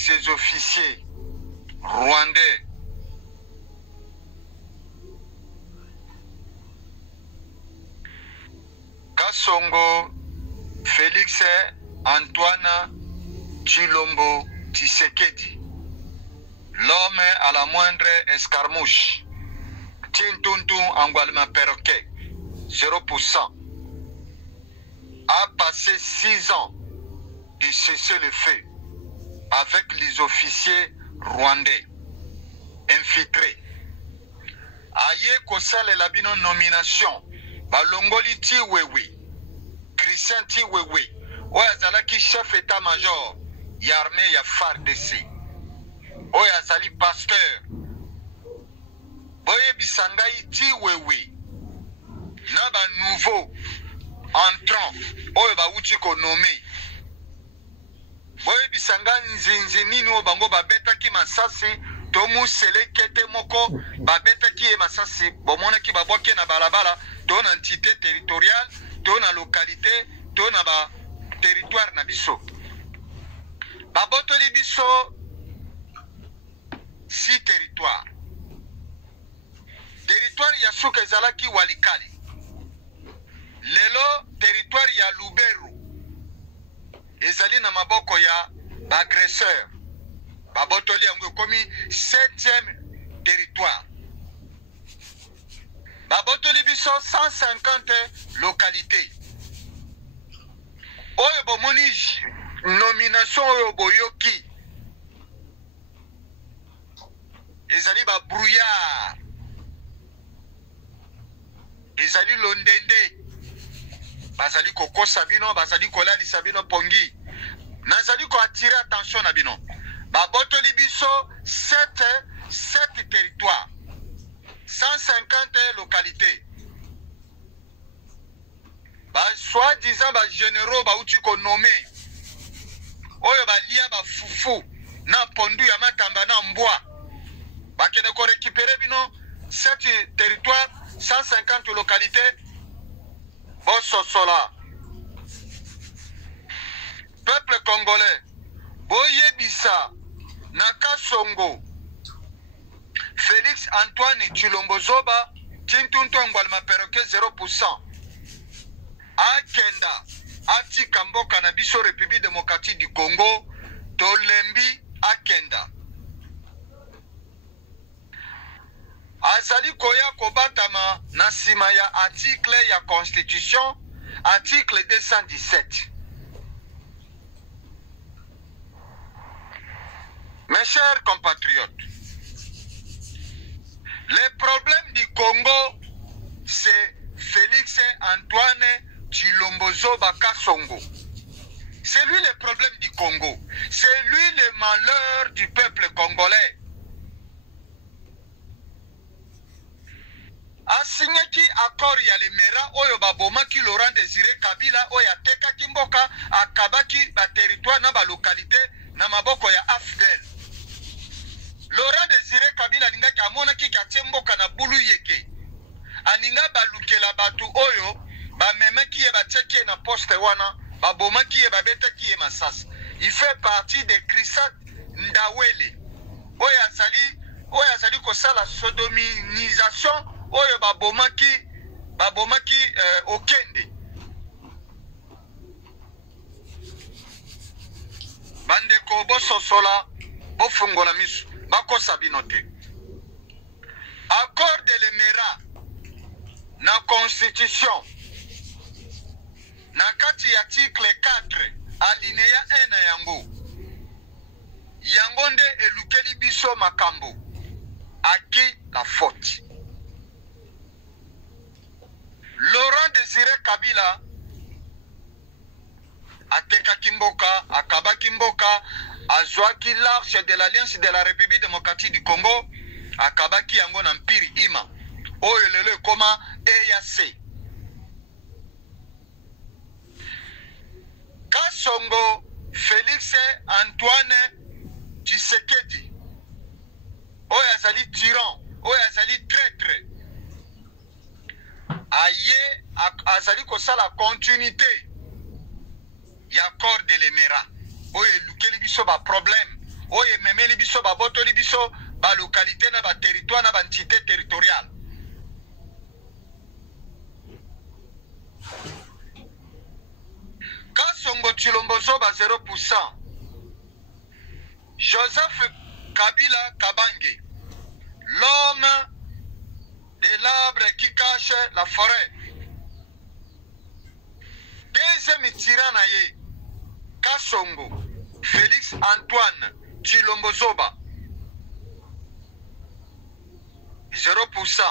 ses officiers rwandais. Kasongo Félix Antoine Tshilombo Tshisekedi, l'homme à la moindre escarmouche. Tintuntu Angwalma Perroquet, 0%, a passé 6 ans de cesser le feu avec les officiers rwandais infiltrés. Aye Kosale Labino nomination, Balongoli Tiwewe, Christian Tiwewe, Oyazalaki chef état-major, Yarmé ya FARDC, Oyazali pasteur, Boye Bisangai Tiwewe, Naba nouveau entrant, Oye Bauchi Konome, Boye Bisanga Nzinzi Nini Obango Babeta Ki Masasi, Tomu Selekete Moko, Babeta Ki Masasi, Bomona Ki Baboke na Balabala, ton entité territoriale, ton localité, ton territoire na biso. Babotoli biso 6 territoires. Territoire ya Souka Ezalaki Walikali. Lelo territoire ya Luberu. Ezali na maboko ya bagresseur. Babotoli yango komi 7e territoire. Babotoli biso 150 localités. Oyo bomoni nomination oyo boyoki. Ezali ba brouillard. Ezali londende. Bazali koko sabino, bazali kolali sabino pongi. Nazali ko attirer attention na bino. Babotoli biso 7 territoires. 150 localités. Soi-disant généraux bauti ko nommé. Oyo balia ba fufu na pondu ya matamba na mbwa. Bakene ko récupérer bino 7 territoires, 150 localités. Bososola. Peuple congolais. Boye Bisa Nakasongo Félix Antoine Tshilombo Zoba Tintuntu Angwalma Perroquet 0%. Akenda Ati Kambo Kanabiso République démocratique du Congo Tolembi Akenda Azali Koya Kobatama Nasima ya article ya constitution article 217. Mes chers compatriotes, le problème du Congo, c'est Félix Antoine Tshilombo Zoba Kasongo. C'est lui le problème du Congo. C'est lui le malheur du peuple congolais. Asignaki accord ya lemera oyo babomaki Laurent Désiré Kabila oyo atekaki mboka akabaki ba territoire na ba localité na maboko ya AFDEL. Laurent Désiré Kabila alingaki amonaki katie mboka na bulu yeke. Aninga balukela batu oyo bamemaki ye batiaki na poste wana babomaki ye babetaki ye masasi. Il fait partie de Chrisat Ndawele. Oyo azali kosala sodomisation oyo babomaki okende. Bandeko bososola bofungola misu bakosa bino te. Accord de l'Emera na constitution na kati ya article 4 alinéa 1 na yango nde elukeli biso makambo aki la faute. Laurent Désiré Kabila atekaki mboka, akabaki mboka, azwaki l'arche de l'Alliance de la République démocratique du Congo, akabaki yango na mpiri ima. Oyo lelo ekoma EAC. Kasongo Félix Antoine Tshisekedi. Oyo azali tyran, oyo azali traître. Aye azali kosala continuité ya accord de l'Emera. Oyo elukeli biso ba problème oye memeli biso babotoli biso ba localité na ba territoire na ba entité territoriale. Kasongo Tshilombo Zoba 0%. Joseph Kabila Kabange, l'homme de l'arbre qui cache la forêt. Deuxième tiranaye, Kasongo Félix Antoine Tshilombo Zoba 0%.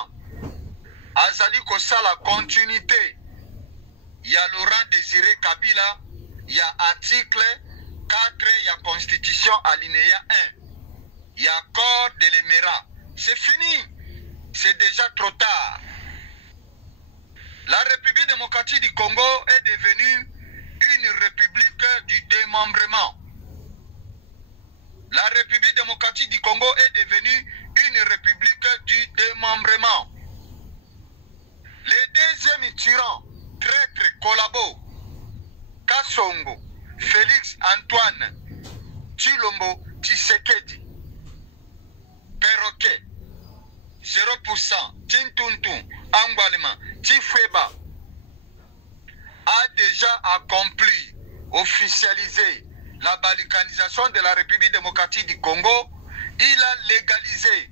Azali Kosala continuité. Il y a Laurent Désiré Kabila, il y a article 4, il y a Constitution alinéa 1. Il y a accord de l'Émirat. C'est fini. C'est déjà trop tard. La République démocratique du Congo est devenue une république du démembrement. La République démocratique du Congo est devenue une république du démembrement. Les deuxièmes tyrans, traîtres, collabos, Kasongo, Félix Antoine, Tshilombo Tshisekedi, Perroquet, 0%, Tintuntun, Angwalema, Tifeba, a déjà accompli, officialisé la balkanisation de la République démocratique du Congo. Il a légalisé,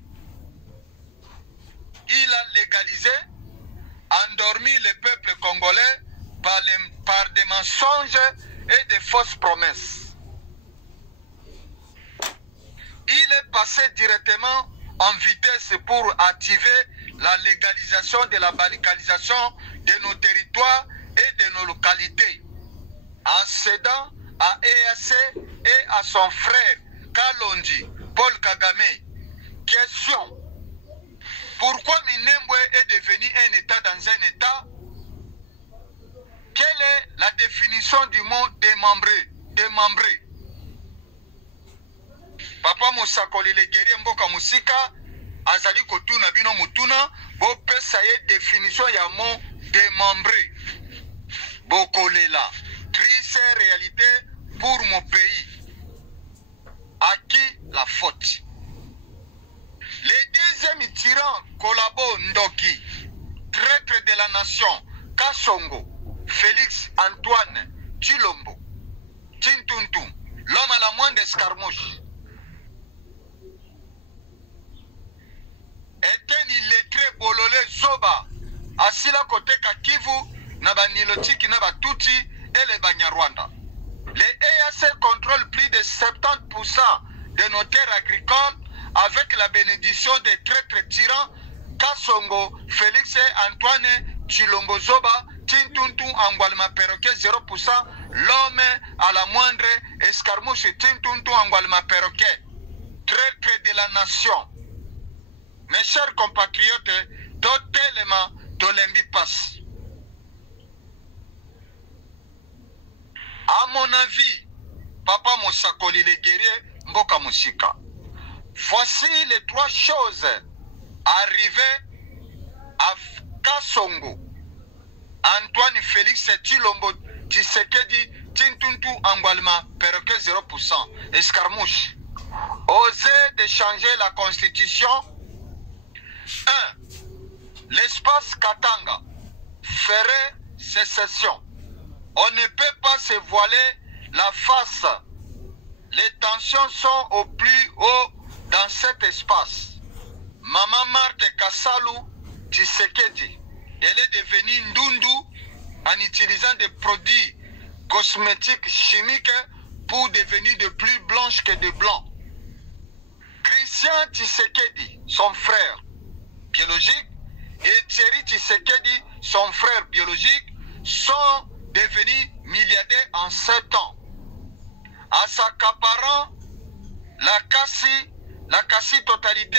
endormi le peuple congolais par des mensonges et des fausses promesses. Il est passé directement en vitesse pour activer la légalisation de la balkanisation de nos territoires et de nos localités, en cédant à EAC et à son frère Kalonji, Paul Kagame. Question: pourquoi Minembwe est devenu un État dans un État? Quelle est la définition du mot démembré? Papa Mosakoli le guerrier Mboka Musika azali kotuna bino mutuna bo pesa ye définition ya mot démembré. Bokolela, triste réalité pour mon pays. À qui la faute? Les deuxièmes tyrans collabo Ndoki, traître de la nation, Kasongo, Félix Antoine Tshilombo, Tintuntun, l'homme à la moindre escarmouche. Eten illettré Bololé Zoba, Asila Koteka Kivu, Naba Nilotiki, Naba Tuti et les Banyarwanda. Les EAC contrôlent plus de 70% de nos terres agricoles avec la bénédiction des traîtres tyrans Kasongo, Félix Antoine Tshilombo Zoba, Tintuntun Angwalema Perroquet 0%, l'homme à la moindre escarmouche Tintuntun Angwalema Perroquet, traître de la nation. Mes chers compatriotes, totalement Tolembi passe. À mon avis, Papa Mosakoli le guerrier Mboka Musika, voici les trois choses arrivées à Kasongo, Antoine Félix Tshilombo Tshisekedi, Tintuntu Angwalema Perroquet 0%, escarmouche. Oser de changer la constitution. 1. L'espace Katanga ferait sécession. On ne peut pas se voiler la face. Les tensions sont au plus haut dans cet espace. Maman Marthe Kassalu Tshisekedi, elle est devenue Ndundu en utilisant des produits cosmétiques chimiques pour devenir de plus blanche que de blanc. Christian Tshisekedi, son frère biologique, et Thierry Tshisekedi, son frère biologique, sont devenus milliardaires en 7 ans. En s'accaparant la quasi-totalité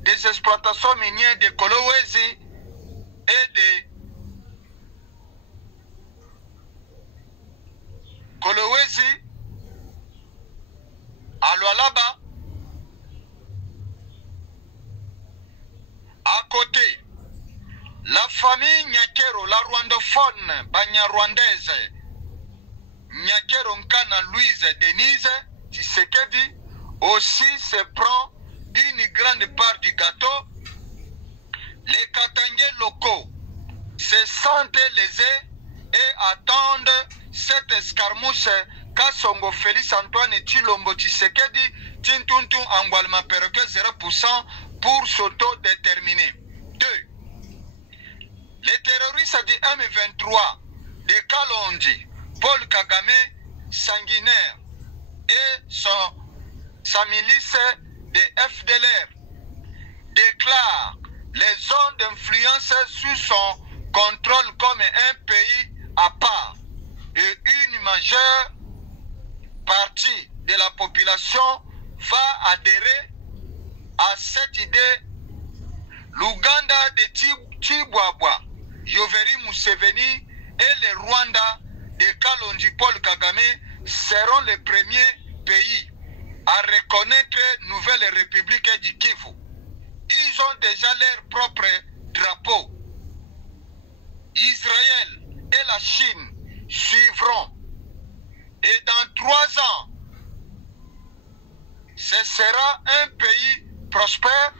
des exploitations minières de Kolwezi et de Kolwezi à Lualaba. À côté, la famille Nyakero, la rwandophone, banya-rwandaise, Nyakero Nkana Louise Denise Tshisekedi, aussi se prend une grande part du gâteau. Les Katangais locaux se sentent lésés et attendent cette escarmouche Kasongo Félix Antoine Tshilombo Tshisekedi Tintuntu Angwalma Perroquet 0% pour s'autodéterminer. 2. Les terroristes du M23 de Kalonji, Paul Kagame sanguinaire et sa milice de FDLR déclarent les zones d'influence sous son contrôle comme un pays à part et une majeure partie de la population va adhérer à cette idée. L'Ouganda de Tshibwabwa, Yoweri Museveni et le Rwanda de Kalonji Paul Kagame seront les premiers pays à reconnaître Nouvelle République du Kivu. Ils ont déjà leur propre drapeau. Israël et la Chine suivront. Et dans 3 ans, ce sera un pays prospère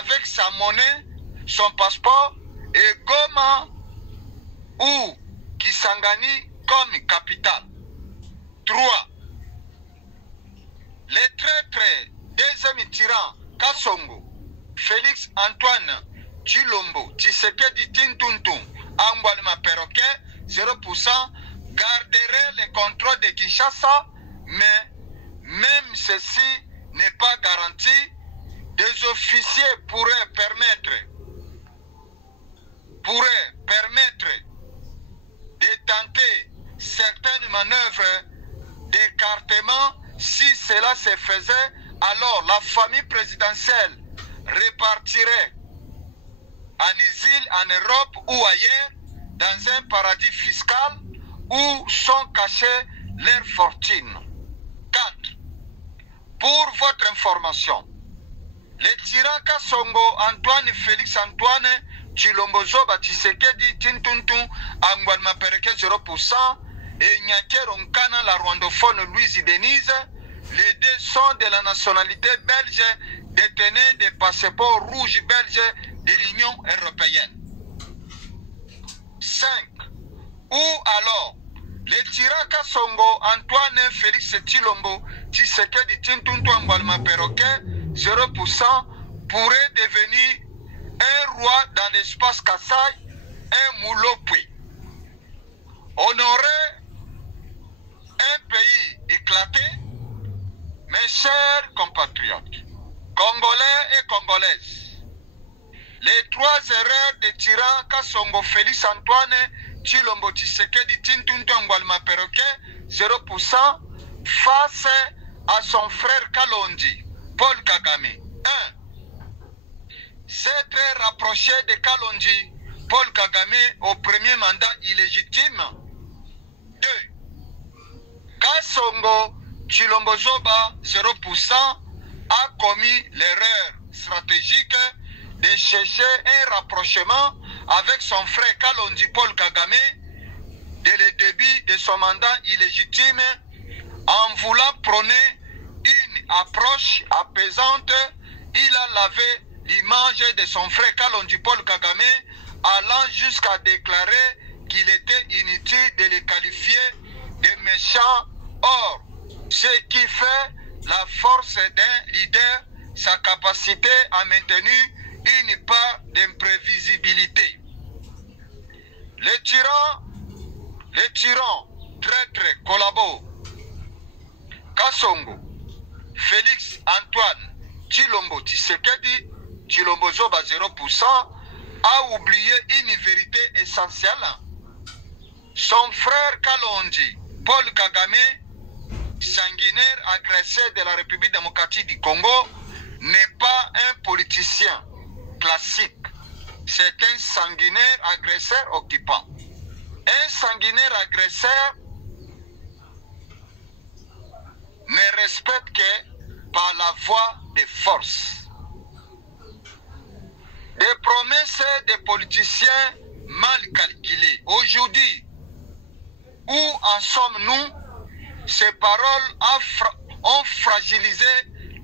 avec sa monnaie, son passeport et Goma ou Kisangani comme capitale. 3. Les traîtres deuxième tyran Kasongo, Félix Antoine Tshilombo Tshisekedi Tintuntum Angwalma Perroquet 0% garderaient le contrôle de Kinshasa, mais même ceci n'est pas garanti. Des officiers pourraient permettre de tenter certaines manœuvres d'écartement. Si cela se faisait, alors la famille présidentielle repartirait en exil en Europe ou ailleurs, dans un paradis fiscal où sont cachées leurs fortunes. 4. Pour votre information, les tyrans Kasongo Antoine Félix Antoine Tshilombo Zoba Tshisekedi Tintuntu Angwalma Perroquet 0% et Nyakero Nkana la rwandophone Louise Denise, les deux sont de la nationalité belge, détenus des passeports rouges belges de l'Union européenne. 5. Ou alors, les tyrans Kasongo Antoine Félix Tshilombo Tshisekedi Tintuntu Angwalma Perroquet 0% pourrait devenir un roi dans l'espace Kassai, un Moulopui. On aurait un pays éclaté. Mes chers compatriotes, Congolais et Congolaises, les 3 erreurs des tyrans Kasongo Félix Antoine Tshilombo Tshisekedi Tintuntu Angwalma Perroquet 0% face à son frère Kalonji Paul Kagame. 1. S'être rapproché de Kalonji Paul Kagame au premier mandat illégitime. 2. Kasongo Tshilombo Zoba 0% a commis l'erreur stratégique de chercher un rapprochement avec son frère Kalonji Paul Kagame dès le début de son mandat illégitime en voulant prôner une approche apaisante. Il a lavé l'image de son frère Kalonji Paul Kagame, allant jusqu'à déclarer qu'il était inutile de le qualifier de méchant. Or, ce qui fait la force d'un leader, sa capacité à maintenir une part d'imprévisibilité. Les tyrans, traîtres, collabos, Kasongo, Félix Antoine Tshilombo Tshisekedi, Tshilombo Zoba 0%, a oublié une vérité essentielle. Son frère Kalonji Paul Kagame, sanguinaire agresseur de la République démocratique du Congo, n'est pas un politicien classique. C'est un sanguinaire agresseur occupant. Un sanguinaire agresseur ne respecte que par la voie des forces. Des promesses des politiciens mal calculées. Aujourd'hui, où en sommes-nous? Ces paroles ont fragilisé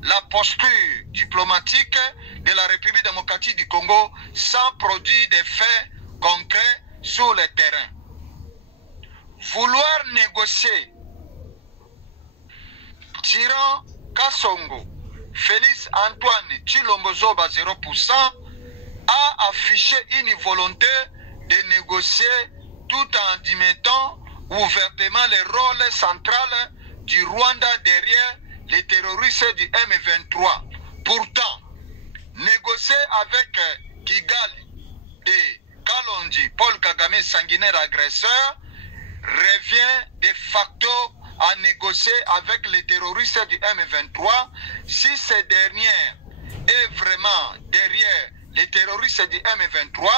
la posture diplomatique de la République démocratique du Congo sans produire des faits concrets sur le terrain. Vouloir négocier, tirant Kassongo, Félix Antoine Tshilombo Zoba 0%, a affiché une volonté de négocier tout en admettant ouvertement le rôle central du Rwanda derrière les terroristes du M23. Pourtant, négocier avec Kigali et Kalonji, Paul Kagame sanguinaire agresseur, revient de facto à négocier avec les terroristes du M23 si ces derniers est vraiment derrière les terroristes du M23.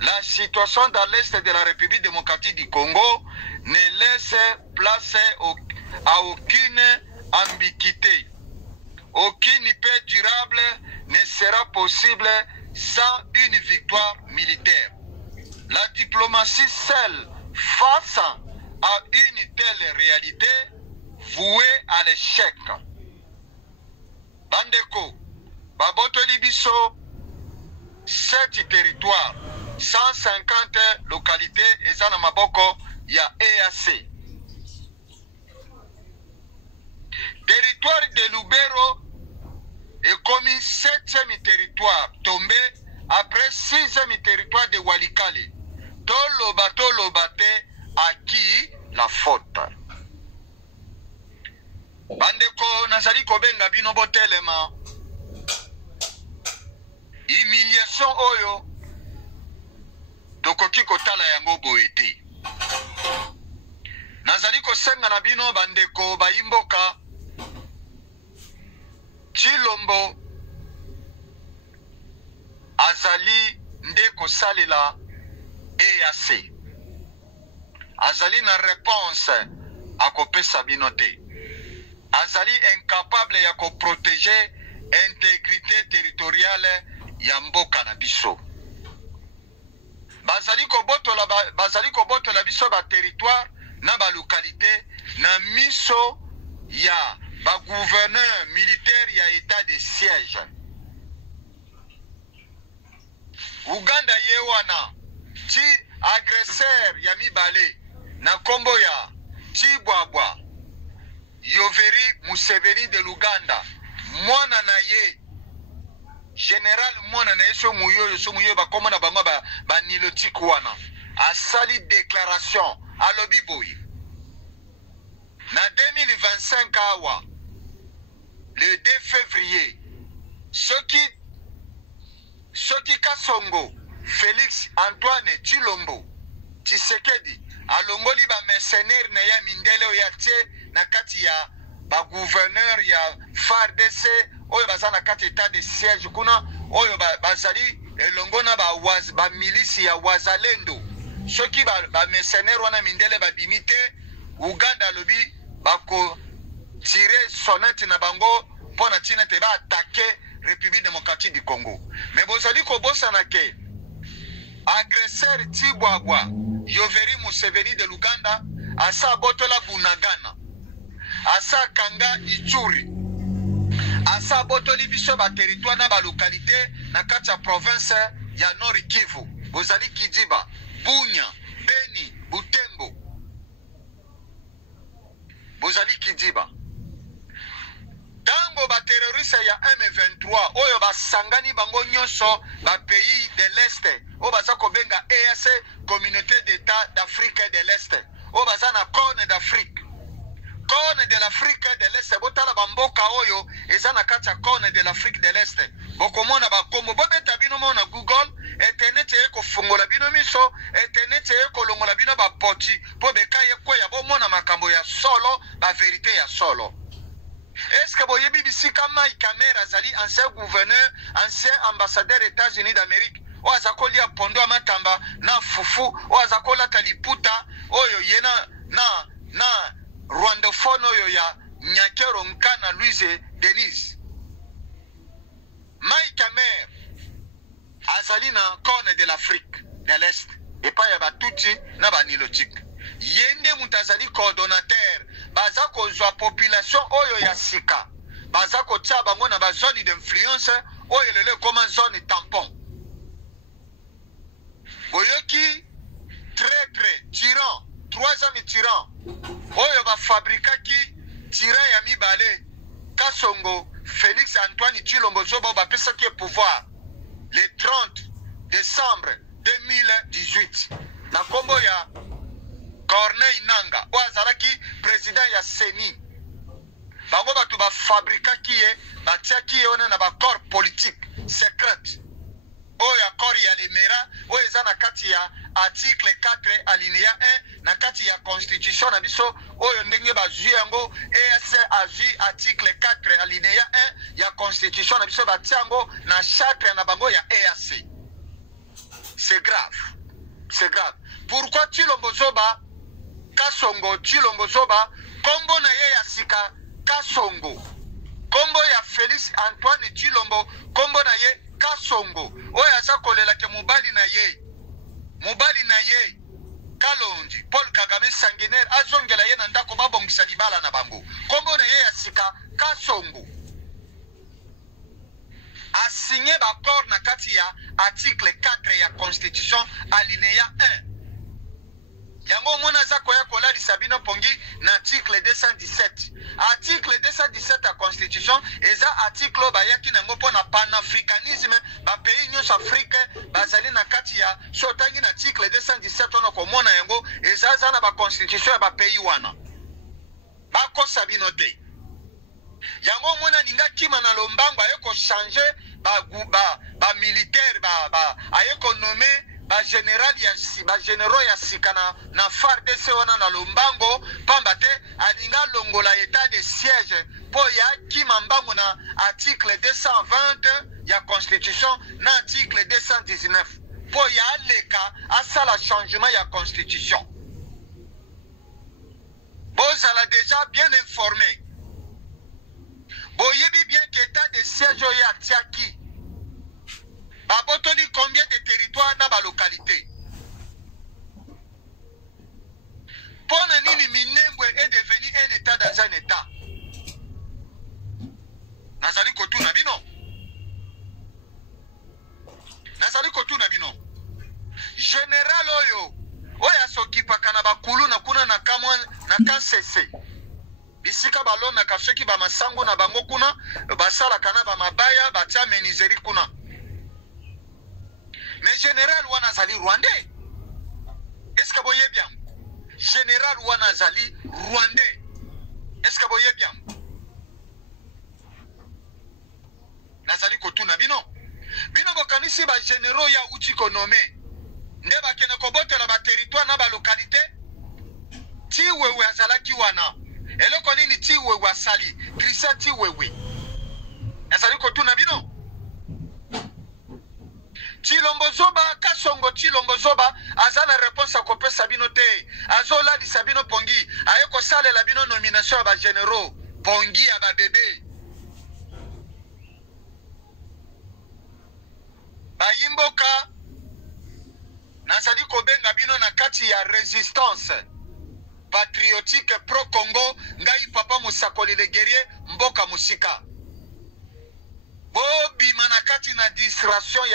La situation dans l'Est de la République démocratique du Congo ne laisse place à aucune ambiguïté. Aucune paix durable ne sera possible sans une victoire militaire. La diplomatie seule face à une telle réalité vouée à l'échec. Bandeko, Baboto Libiso, 7 territoires, 150 localités et Zana Maboko, il y a EAC. Territoire de Lubero est commis 7e territoire tombé après 6e territoire de Walikale. Tolobate à qui la faute. Bandeko nazali kobenga bino botelema. Humiliation oyo tokoki kotala yango boete. Nazali kosenga na bino bandeko bayimboka Tshilombo azali nde kosalela EAC. Azali na réponse à kopesa bino te. Azali incapable ya protéger intégrité territoriale ya mboka na biso. Bazali kobotola biso ba territoire na ba localité na miso ya ba gouverneur militaire ya état de siège. Uganda yewana ti agresseur ya mibale na kombo ya Chibwabwa Yoweri Museveni de l'Uganda, mwana na ye général mwana na ye so muyo bakoma na bango ba nilotiku wana asali déclaration alobi boy na 2025 awa le 2 février soki Kasongo Félix Antoine Tshilombo Tshisekedi alongoli ba mercenaire na ya mindele oya tie na kati ya ba gouverneur ya FARDC oyo baza na kati état de siège kuna oyo bazali elongo na ba milisi ya wazalendo soki ba mercenaire wana mindele ba bimite Uganda lobi bako tirer sonnette na bango pona tina te ba attaquer République démocratique du Congo. Mais bozali ko bosana ke agresseur Tshibwabwa Yoweri Museveni de l'Uganda asa botola Bunagana, asa kanga Ituri, asa botoli biso ba territoire na ba localité na kati ya province ya Nord Kivu, bozali Kidiba, Bunya, Beni, Butembo, bozali Kidiba. Tango ba terroriste ya M23 oyo basangani bango nyonso ba pays de l'Est oyo baza kobenga EAC, communauté d'état d'Afrique de l'Est oyo baza na corne d'Afrique, corne de l'Afrique de l'Est. Botala bamboka oyo eza na kati ya corne de l'Afrique de l'Est bokomona bakombo bobeta bino mo na Google, internet eko fungola bino miso, internet eko longola bino bapoti po bekaye kweya bomona makambo ya solo, ba vérité ya solo. Est-ce que vous avez vu ici comme Mike Kamera Zali, ancien gouverneur, ancien ambassadeur des États-Unis d'Amérique, ou Azakoli a pondo amatamba, na fufu, ou Azakola taliputa, oyo yena na rwandophone oyo ya Nyakero Nkana Louise Denise. Mike Kamera Azali na corne de l'Afrique de l'Est, et pas yaba tuti na banilotique. Yende Mutazali coordonnateur. Baza kozwa population oyo ya sika baza kotia bango na ba zone d'influence oyo lelo comme zone tampon. Boyoki traître, tyran, 3 hommes tyran. Oyo ba fabrikaki tyran ya mibale. Kasongo, Félix Antoine Tshilombo Zoba ba pesaki pouvoir le 30 décembre 2018. Na kombo ya Corneille Nanga, o azalaki président ya Seni. Bango batu ba fabrikaki ye, batiaki ye ona na ba corps politique secret. Oya corps ya Lemera, o eza na kati ya article 4 alinéa 1 na kati ya constitution na biso oyo ndenge bazwi yango EAC azwi article 4 alinéa 1 ya constitution na biso batiango na charte na bango ya EAC. C'est grave. C'est grave. Pourquoi Tshilombo Zoba Kasongo Tshilombo Zoba kombo na ye ya sika Kasongo, kombo ya Félix Antoine Tshilombo kombo na ye Kasongo oyo aza kolela ke mobali na ye Kalonji Paul Kagame sanguinaire azongela ye na ndako babongisa libala na bango kombo na ye ya sika Kasongo a signé l'accord na kati ya article 4 ya constitution alinéa 1 yango mona za koya kolali Sabino Pongi na article 217. Article 217 ya constitution eza article bayaki nango pona panafricanisme ba pays nyonso Afrique bazali na kati ya sotangi na article 217 ona komona yango eza za na ba constitution ya ba pays wana bako Sabino te yango mona ninga kima na lombango ayeko changer ba militaire ayeko nommer ba general ya ba general ya sikana na FARDC wana na lombango pamba te alinga longola état de siège po ya kima mbango na article 220 ya constitution na article 219 po ya leka asala changement ya constitution. Bozala déjà bien informé. Boyebi bien que état de siège ya tiaki babotoli combien de territoires dans la localité. Pona nini Minembwe est devenu un état dans un état. Nazali kotuna bino. Nazali kotuna bino. Général oya sokipaka na bakulu na kuna na kamwa na kansese. Bisika balona kafeki ba masango na bango kuna basala kana ba mabaya batia menizeri kuna. Mais général Wanazali Rwandais. Est-ce que vous voyez bien? Général Wanazali Rwandais. Est-ce que vous voyez bien? Nazali Kotuna Bino. Bino bokanisi ba généraux ya uchi konome. Ndeba kene kobote la ba territoire na ba localité. Tiwewe azalaki wana. Eloko nini tiwewe asali? Christian tiwewe. Nazali Kotuna Bino. Tshilombo Zoba Kasongo Tshilombo Zoba azana réponse à kopé Sabino te azola di Sabino Pongi ayeko sale la bino nomination ba généraux Pongi aba bébé bayimboka nazali kobenga bino na kati ya résistance patriotique pro Congo ngai papa Musakoli le guerrier mboka musika bobi manakati na distraction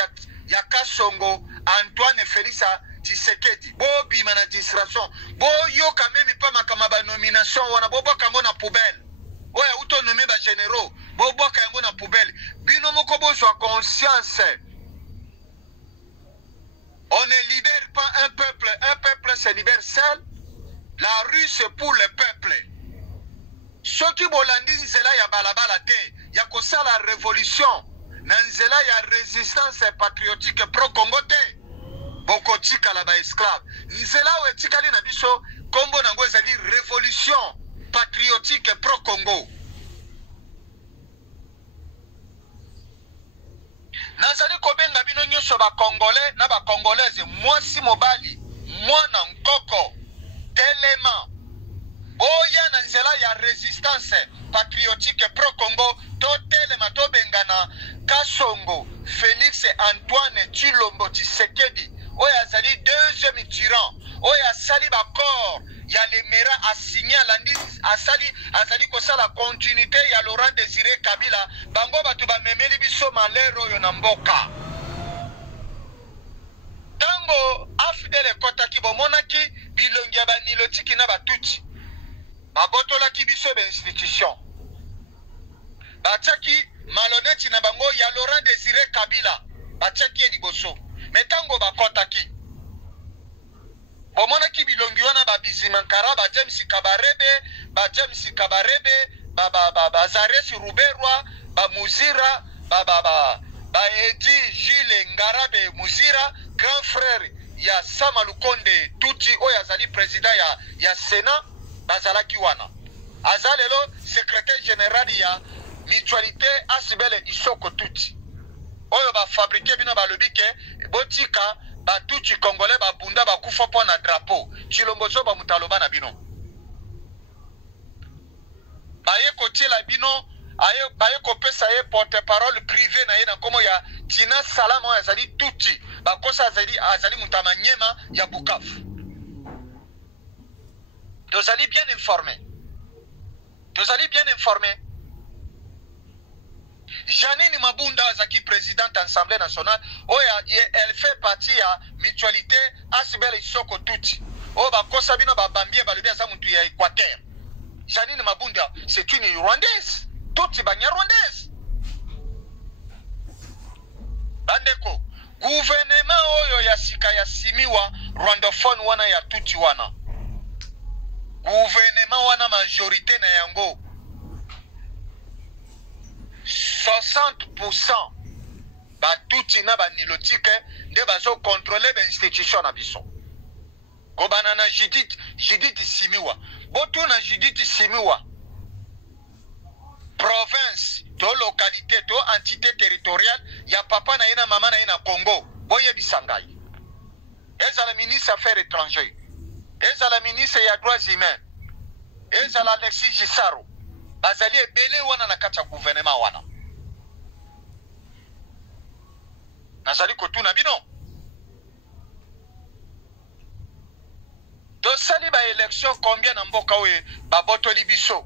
ya Kasongo Antoine Félix Tshisekedi bobi mana distraction boyo quand même pas makama ba nomination wana boboka ngo na poubelle oya uto nommer ba généraux boboka ngo na poubelle bino moko bozwa conscience. On ne libère pas un peuple se libère seul. La rue c'est pour le peuple. Ceux qui bolandi nzela ya balabala te ya kosala révolution na nzela ya résistance patriotique pro Congo te bokotika la ba esclave nzela o etikali na biso kombo nango ezali révolution patriotique pro Congo. Nazali kobenga bino nyonso ba congolais na ba congolaise mwasi mobali mwana nkoko telema boya na nzela ya résistance patriotique pro Congo to telema to bengana Kasongo Félix Antoine Tshilombo Tshisekedi oya azali deuxième tyran oya sali ba corps ya lemera asigné alandi azali kosala continuité ya Laurent Désiré Kabila bango bato bamemeli biso malere oyo na mboka tango AFDEL ekotaki bomonaki bilongi ya banilotiki na batuti babotolaki biso bainstitution batiaki maloneti na bango ya Laurent Désiré Kabila batiaki ye liboso me tango bakotaki bomonaki bilongi wana babizimankara ba James Kabarebe ba Zares Ruberwa ba Muzira ba Edi Gilles Ngarabe Muzira grand frère ya Sama Lukonde Tuti oyo azali président ya Sénat bazalaki wana azalelo secrétaire général ya mutualité Asibele Isoko Tuti oyo ba fabriquer bino balobi ke botika batuti congolais babunda bakufa po na drapeau chilombozo ba mutaloba na bino baye kotiela bino baye kopesa ye porte parole privé na ye na komo ya Tina Salama oyo azali tuti bakosa azali mutamanyema ya Bukavu. Tozali bien informé. Janine Mabunda azaki présidente Assemblée nationale elle fait partie ya mutualité Asibele Isoko Tuti oyo bakosa bino babambie balobi aza mutu ya Équateur. Janine Mabunda c'est une Rwandaise Tuti banya Rwandaise bandeko gouvernement oyo ya sika ya simiwa rwandophone wana ya Tuti wana gouvernement wana majorité na yango 60% batuti na banilotike nde bazo contrôler l'institution na biso kobana na Judith Simiwa botu na Judith Simiwa province to localité to entité territoriale ya papa na yena mama na yena Congo boye bisangai ezala ministre affaires étrangères ezala ministre ya droits humains ezala Alexis Gisaro bazali ebele wana na kati ya gouvernement wana nazali kotuna bino tosali ba élection combien na mboka oyo babotoli biso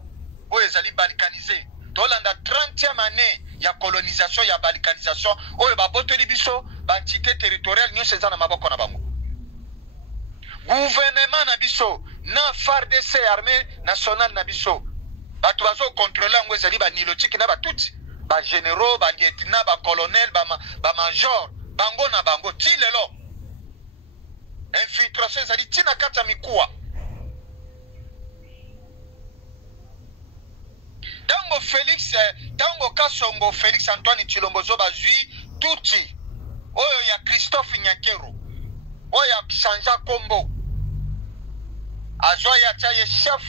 oyo ezali balkanisé tolanda 30e année ya colonisation ya balkanisation oyo babotoli biso baentité territoriale nyonso eza na maboko na bango gouvernement na biso na FARDC armée nationale na biso bato bazo contrôler yango ezali banilotiki na batuti ba généraux ba lieutenant ba colonel ba major bango na bango ti lelo infiltration ezali tina kati ya mikuwa tango Kasongo Félix Antoine Tshilombozo bazwi tuti oyo ya Christophe Nyakero oyo ya chanja kombo azwa ya chaye chef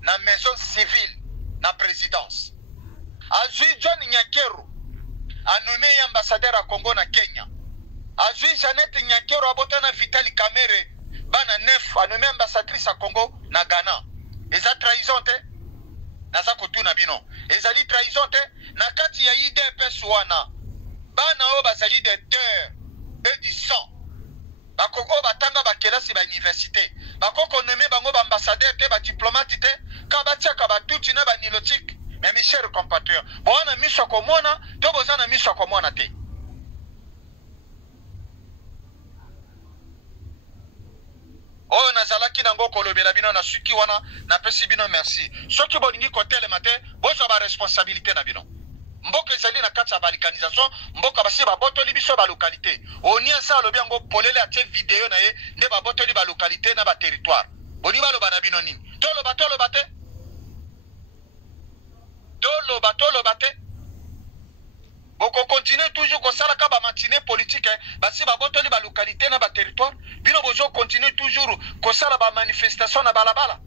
na maison civile na présidence azwi John Nyakero anommé ambassadeur à Congo na Kenya azwi Jeannette Nyakero abotana Vitali Kamere bana nef anommé ambassadrice à Congo na Ghana eza trahison te naza kotuna bino ezali trahison te na kati ya IDPS wana bana oyo bazali de terre et du sang bakoko batanga bakelasi ba université bakoko nommé bango ba ambassadeur te ba diplomate te ka batiaka batuti na ba nilotique mais mes chers compatriotes bona miso komona to bozana miso komona te oyo nazalaki nango kolobela bino na suki wana napesi bino merci soki bolingi kotelema te bozwa baresponsabilité na bino mboka ezali na kati ya balikanisation mboka basi babotoli biso balokalité onia sa alobi yango polele atie video na ye nde babotoli balokalité na baterritoire boni baloba na bino nini toloba te boko continue toujours kosala ka ba matinée politique basi babotoli balokalité na baterritoire bino bozo continue toujours kosala ba manifestation na balabala